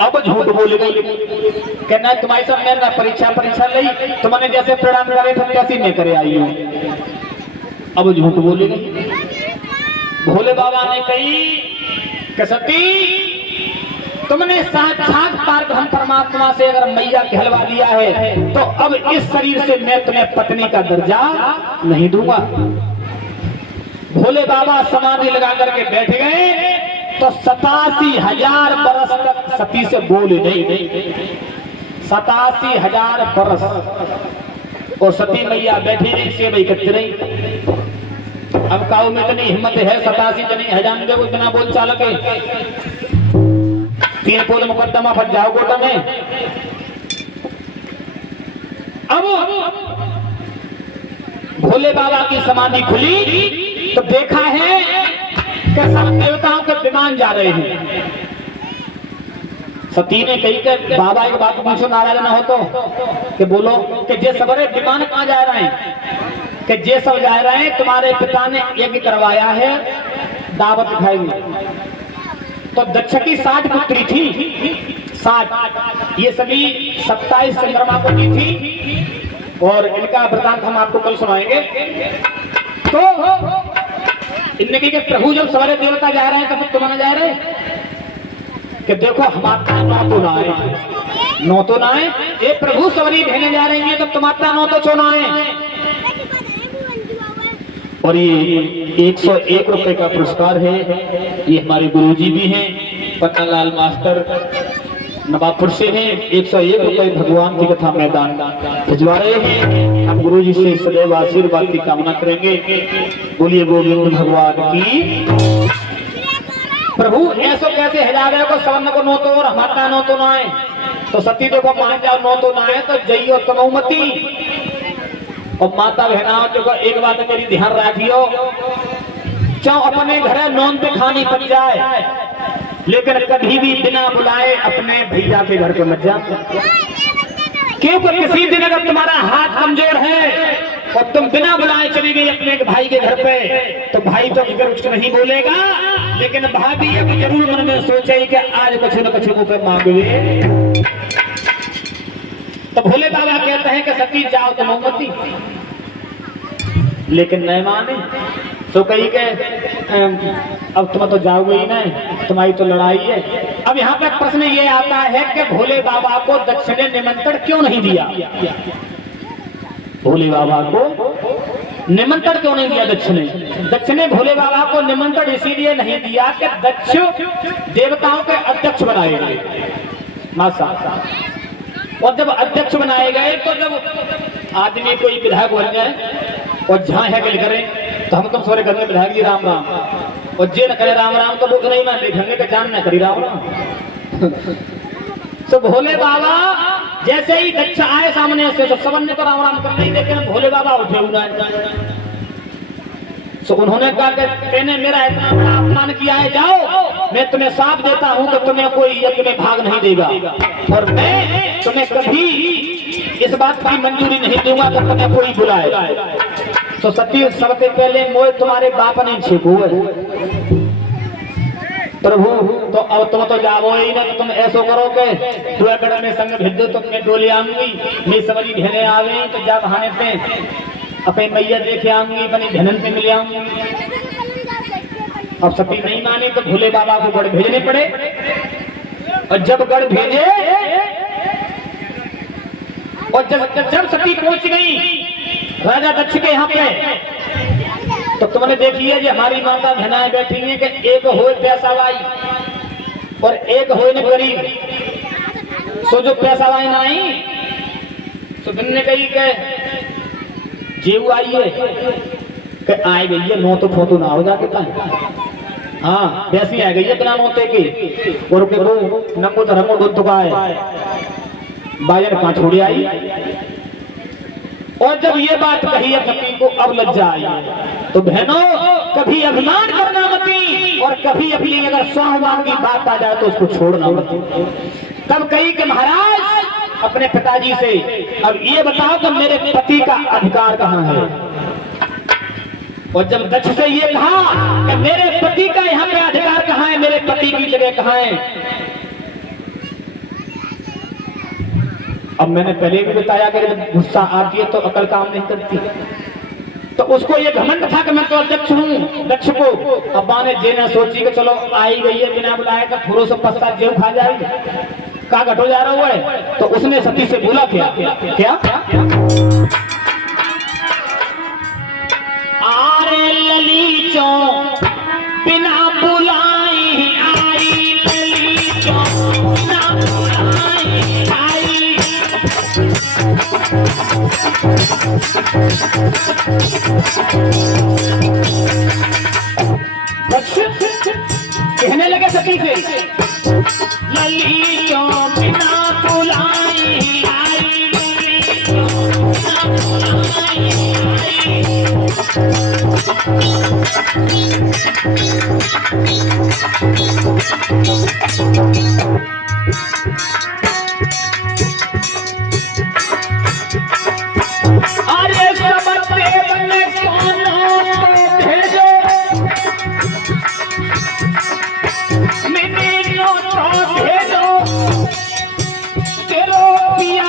अब झूठ बोल गई, कहना तुम्हारी सब मैं परीक्षा ली, तुमने जैसे प्रणाम करे थे कैसी मैं करे आई हूँ। अब झूठ बोल गई। भोले बाबा ने कही कि सती तुमने साक्षात पारब्रह्म परमात्मा से अगर मैया कहलवा दिया है तो अब इस शरीर से मैं तुम्हें पत्नी का दर्जा नहीं दूंगा। भोले बाबा समाधि लगा करके बैठ गए तो 87,000 बरस तक सती से बोले नहीं। 87,000 बरस और सती मैया बैठी रही, सेवई करती रही। अब काऊ में इतनी हिम्मत है 87,000 देखो इतना बोल चालक है। 3 पोल मुकदमा फट जाओ कोर्ट में। अब भोले बाबा की समाधि खुली तो देखा है कि सब देवताओं के विमान जा रहे हैं। सती ने कही कि बाबा एक बात पूछो, नाराज ना हो तो कि बोलो कि जे सबरे विमान कहाँ जा रहे हैं? कि जे सब जा रहे हैं तुम्हारे पिता ने यज्ञ करवाया है, दावत खाएंगे। तो दक्ष की 60 पुत्री थी, 60। ये सभी 27 चंद्रमा को दी थी और इनका वृतांत हम आपको कल सुनाएंगे। तो इनने कही कि प्रभु जब सवारे देवता जा रहे हैं तब तुम ना जा रहे कि देखो हमारा नौ तो ना है, नौ तो ना है। ये प्रभु सवारी भेजने जा रही है तब तुम्हारा नौ तो चोना है। और ये 101 रुपए का पुरस्कार है। ये हमारे गुरुजी भी हैं, पन्नालाल मास्टर नवाबपुर से हैं। 101 रुपए भगवान की कथा मैदान भिजवा रहे हैं। हम गुरुजी से सदैव आशीर्वाद की कामना करेंगे। बोलिए गोविंद भगवान की। प्रभु ऐसो कैसे हजार को सवर्ण को नो तो और हमारा नो तो ना है। तो सती देखो मान जाओ नो तो ना है तो जइयो तमौमती। और माता बहना देखो एक बात मेरी ध्यान रखियो, चाहो अपने घर नॉन पे खानी पड़ जाए लेकिन कभी भी बिना बुलाए अपने भैया के घर पे मत जा। क्योंकि किसी दिन अगर तुम्हारा हाथ कमजोर है और तुम बिना बुलाए चली गई अपने भाई के घर पे तो भाई तो अगर कुछ नहीं बोलेगा लेकिन भाभी अब जरूर मन में सोचे कि आज कुछ न कुछ मुंह पे मांगे। तो भोले बाबा कहते हैं कि सती जाओ तो मोमबत्ती, लेकिन नहीं माने। तो कही के अब तुम तो जाओगे ही नहीं, तुम्हारी तो लड़ाई है। अब यहाँ पे प्रश्न ये आता है कि भोले बाबा को दक्ष ने निमंत्रण क्यों नहीं दिया? भोले बाबा को निमंत्रण क्यों नहीं दिया दक्ष ने? दक्ष ने भोले बाबा को निमंत्रण इसीलिए नहीं दिया कि दक्ष देवताओं के अध्यक्ष बनाए गए। और जब अध्यक्ष बनाए गए तो जब आदमी कोई विधायक बन जाए और जहां है गल करे तो हम तुम सारे घर में विधायक जी राम राम, और जे न करे राम राम तो वो नहीं मैं देखेंगे कि जान न करी राम राम। तो भोले बाबा जैसे ही दक्ष आए सामने से तो सबन ने तो राम राम कर नहीं, लेकिन भोले बाबा उठे हुए। तो उन्होंने कहा कि तेने मेरा इतना बड़ा अपमान किया है, जाओ मैं तुम्हें साथ देता हूं कि तुम्हें कोई यज्ञ में भाग नहीं देगा और मैं तुम्हें कभी इस बात की मंजूरी नहीं दूंगा कि तुम्हें कोई बुलाए। तो सती सबसे पहले मोए तुम्हारे बाप नहीं छिपू प्रभु, तो अब तुम तो जाओ ही ना, तो तुम ऐसा करो कि दुआ में संग भेज दो तो मैं डोली आऊंगी, मैं सवारी भेजने आ गई तो जा बहाने पे अपनी मैया देखे आऊंगी, अपनी बहन से मिले आऊंगी। अब सती नहीं माने तो भोले बाबा को गढ़ भेजने पड़े। और जब गढ़ भेजे और जब सती पहुंच गई राजा दक्ष के यहाँ पे तो तुमने देखिए जी हमारी माता बहनाएं बैठी हैं कि एक हो पैसावाई और एक हो न गरीब। सो जो पैसावाई ना आई तो बिन्ने कही के जेऊ आई है कि आए गई है नो तो फोटो ना हो जाके पाए। हाँ वैसी आ गई है बिना नोते की और के रो नंगो धरमो दूध तो है बाजन कहाँ छोड़ी आई। और जब ये बात कही है पति को अब लज्जा आई। तो बहनों कभी अभिमान करना मती और कभी अपनी अगर स्वाभिमान की बात आ जाए तो उसको छोड़ना मती। तब कही कि महाराज अपने पिताजी से अब ये बताओ कि मेरे पति का अधिकार कहाँ है। और जब दक्ष से ये कहा कि मेरे पति का यहाँ पे अधिकार कहाँ है, मेरे पति की जगह कहाँ है। अब मैंने पहले भी बताया कि जब गुस्सा आती है तो अकल काम नहीं करती। तो उसको ये घमंड था कि मैं तो अध्यक्ष हूँ। दक्ष को अब्बा ने जेना सोची कि चलो आई गई है बिना बुलाए का थोड़ा सा पस्ता जेव खा जाएगी का घटो जा रहा हुआ है। तो उसने सती से बोला क्या आरे ललीचो बिना बुलाई आई ललीचो बिना बुलाई आई। कहने लगे सती से ललीचो बिना बुलाई आई ललीचो बिना बुलाई आई। अरे सब देवने भेजो मिनी नो तो भेजो तेरो पिया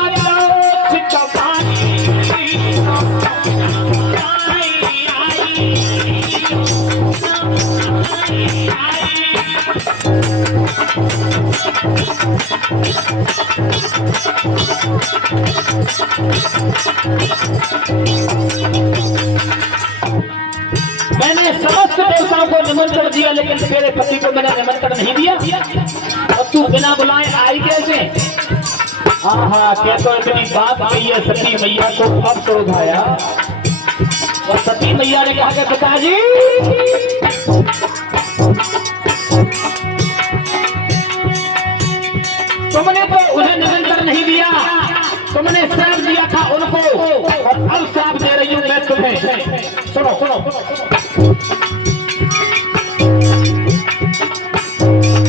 मैंने समस्त देवताओं को निमंत्रण दिया लेकिन तेरे पति को मैंने निमंत्रण नहीं दिया और तू बिना बुलाए आई कैसे। हाँ क्या तो इतनी बात कही है सती मैया को अब क्रोध आया और सती मैया ने कहा कि पिताजी तुमने तो उन्हें निमंत्रण नहीं दिया, तुमने श्राप दिया था उनको और अब श्राप दे रही हूं मैं तुम्हें। सुनो सुनो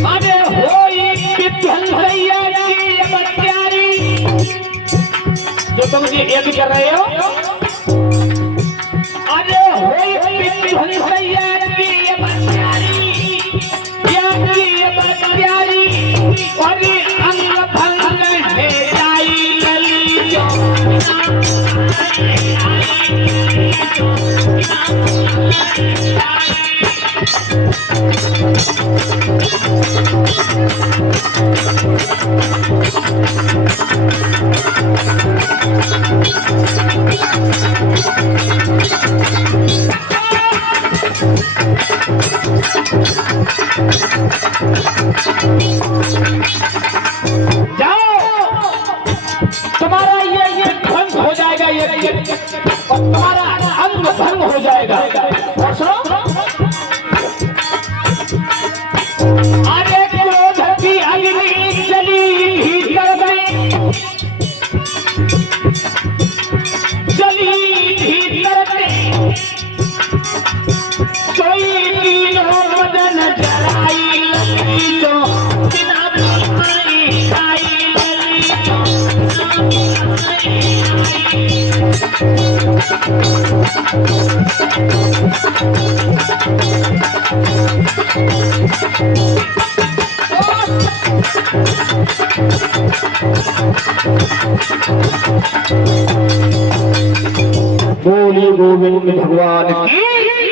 अरे होई विध्वंसैया की बत्यारी जो तुम ये एक कर रहे हो। अरे होई विध्वंसैया की बत्यारी या की बत्यारी और अंग भंग है आई ललियो तुम्हारा ये भंग हो जाएगा ये और तुम्हारा अंग भंग हो जाएगा। और सुनो अरे क्रोध की अग्नि जली भीतर में जली भीतर में सोई तीनों बदन जलाई लगी जो बिना बुलाई आई लगी जो बोलिए गोविंद भगवान की।